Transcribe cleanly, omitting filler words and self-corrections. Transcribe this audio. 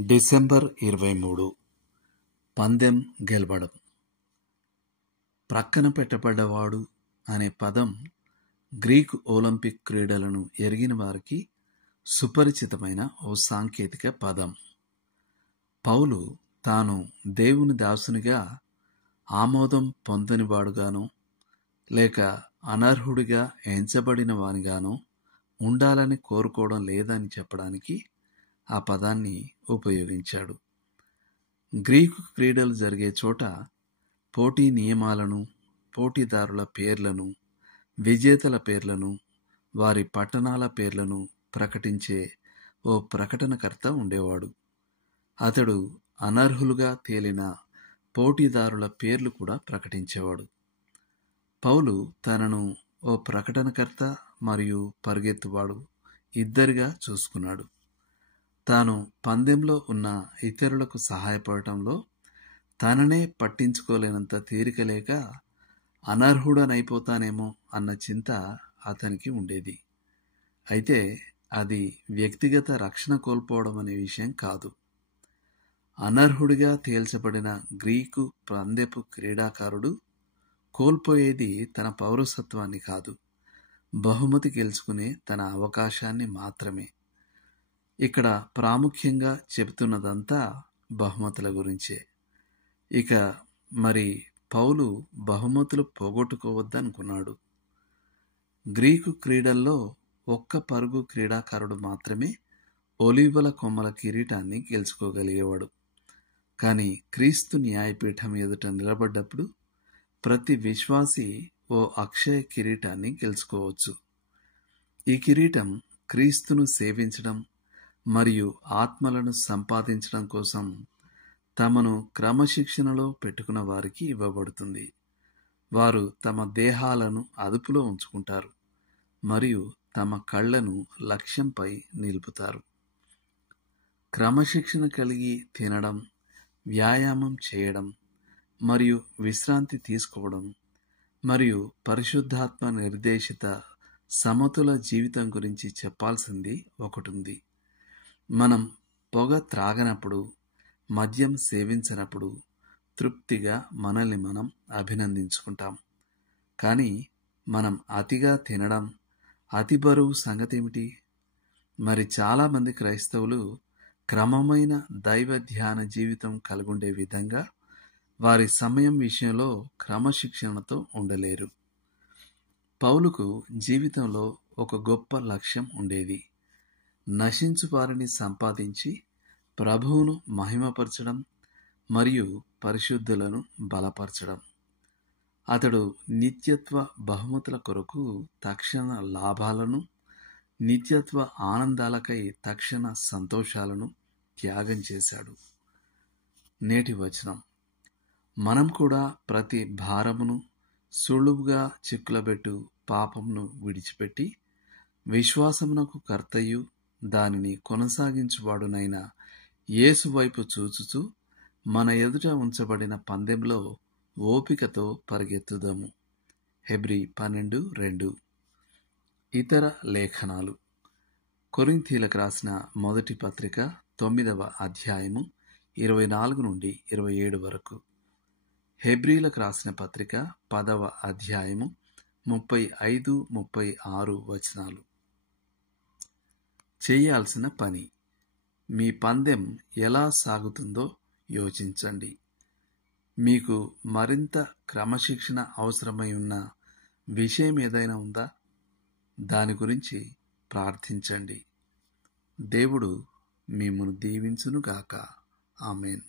December 23 పందెం గెలవడం. ప్రక్కన పెట్టబడ్డవాడు అనే పదం గ్రీకు ఒలింపిక్ క్రీడలను ఎరిగిన వారికి సుపరిచితమైన ఓ సాంకేతిక పదం. పౌలు తాను దేవుని దాసునిగా ఆమోదం పొందనివాడుగానో లేక అనర్హుడిగా ఎంచబడిన వానిగానో ఉండాలని కోరుకోవడం లేదని చెప్పడానికి ఆ పదాన్ని ఉపయోగించాడు. గ్రీకు క్రీడలు జరిగే చోట పోటీ నియమాలను, పోటీదారుల పేర్లను, విజేతల పేర్లను, వారి పట్టణాల పేర్లను ప్రకటించే ఓ ప్రకటనకర్త ఉండేవాడు. అతడు అనర్హులుగా తేలిన పోటీదారుల పేర్లు కూడా ప్రకటించేవాడు. పౌలు తనను ఓ ప్రకటనకర్త మరియు పరిగెత్తువాడు ఇద్దరిగా చూసుకున్నాడు. తాను పందెంలో ఉన్న ఇతరులకు సహాయపడటంలో తననే పట్టించుకోలేనంత తీరిక లేక అనర్హుడనైపోతానేమో అన్న చింత అతనికి ఉండేది. అయితే అది వ్యక్తిగత రక్షణ కోల్పోవడం అనే విషయం కాదు. అనర్హుడిగా తేల్చబడిన గ్రీకు పందెపు క్రీడాకారుడు కోల్పోయేది తన పౌరసత్వాన్ని కాదు, బహుమతి గెలుచుకునే తన అవకాశాన్ని మాత్రమే. ఇక్కడ ప్రాముఖ్యంగా చెబుతున్నదంతా బహుమతుల గురించే. ఇక మరి పౌలు బహుమతులు పోగొట్టుకోవద్దనుకున్నాడు. గ్రీకు క్రీడల్లో ఒక్క పరుగు క్రీడాకారుడు మాత్రమే ఒలీవల కొమ్మల కిరీటాన్ని గెలుచుకోగలిగేవాడు. కానీ క్రీస్తు న్యాయపీఠం ఎదుట నిలబడ్డప్పుడు ప్రతి విశ్వాసి ఓ అక్షయ కిరీటాన్ని గెలుచుకోవచ్చు. ఈ కిరీటం క్రీస్తును సేవించడం మరియు ఆత్మలను సంపాదించడం కోసం తమను క్రమశిక్షణలో పెట్టుకున్న వారికి ఇవ్వబడుతుంది. వారు తమ దేహాలను అదుపులో ఉంచుకుంటారు మరియు తమ కళ్ళను లక్ష్యంపై నిలుపుతారు. క్రమశిక్షణ కలిగి తినడం, వ్యాయామం చేయడం మరియు విశ్రాంతి తీసుకోవడం మరియు పరిశుద్ధాత్మ నిర్దేశిత సమతుల జీవితం గురించి చెప్పాల్సింది ఒకటుంది. మనం పొగ త్రాగనప్పుడు, మద్యం సేవించినప్పుడు తృప్తిగా మనల్ని మనం అభినందించుకుంటాం. కానీ మనం అతిగా తినడం, అతి బరువు సంగతేమిటి? మరి చాలామంది క్రైస్తవులు క్రమమైన దైవ ధ్యాన జీవితం కలుగుండే విధంగా వారి సమయం విషయంలో క్రమశిక్షణతో ఉండలేరు. పౌలుకు జీవితంలో ఒక గొప్ప లక్ష్యం ఉండేది. నశించు వారిని సంపాదించి ప్రభువును మహిమపరచడం మరియు పరిశుద్ధులను బలపరచడం. అతడు నిత్యత్వ బహుమతుల కొరకు తక్షణ లాభాలను, నిత్యత్వ ఆనందాలకై తక్షణ సంతోషాలను త్యాగం చేశాడు. నేటి వచనం: మనం కూడా ప్రతి భారమును, సులువుగా చిక్కులబెట్టు పాపమును విడిచిపెట్టి విశ్వాసమునకు కర్తయు దానిని కొనసాగించువాడునైన యేసు వైపు చూచుచు మన ఎదుట ఉంచబడిన పందెంలో ఓపికతో పరిగెత్తుదాము. హెబ్రీ 12:2. ఇతర లేఖనాలు: కొరింథీలకు రాసిన మొదటి పత్రిక 9వ అధ్యాయము 24 నుండి 27 వరకు. హెబ్రీలకు రాసిన పత్రిక 10వ అధ్యాయము 35-36 వచనాలు. చేయాల్సిన పని: మీ పందెం ఎలా సాగుతుందో యోచించండి. మీకు మరింత క్రమశిక్షణ అవసరమై ఉన్న విషయం ఏదైనా ఉందా? దాని గురించి ప్రార్థించండి. దేవుడు మిమ్మును దీవించునుగాక. ఆమేన్.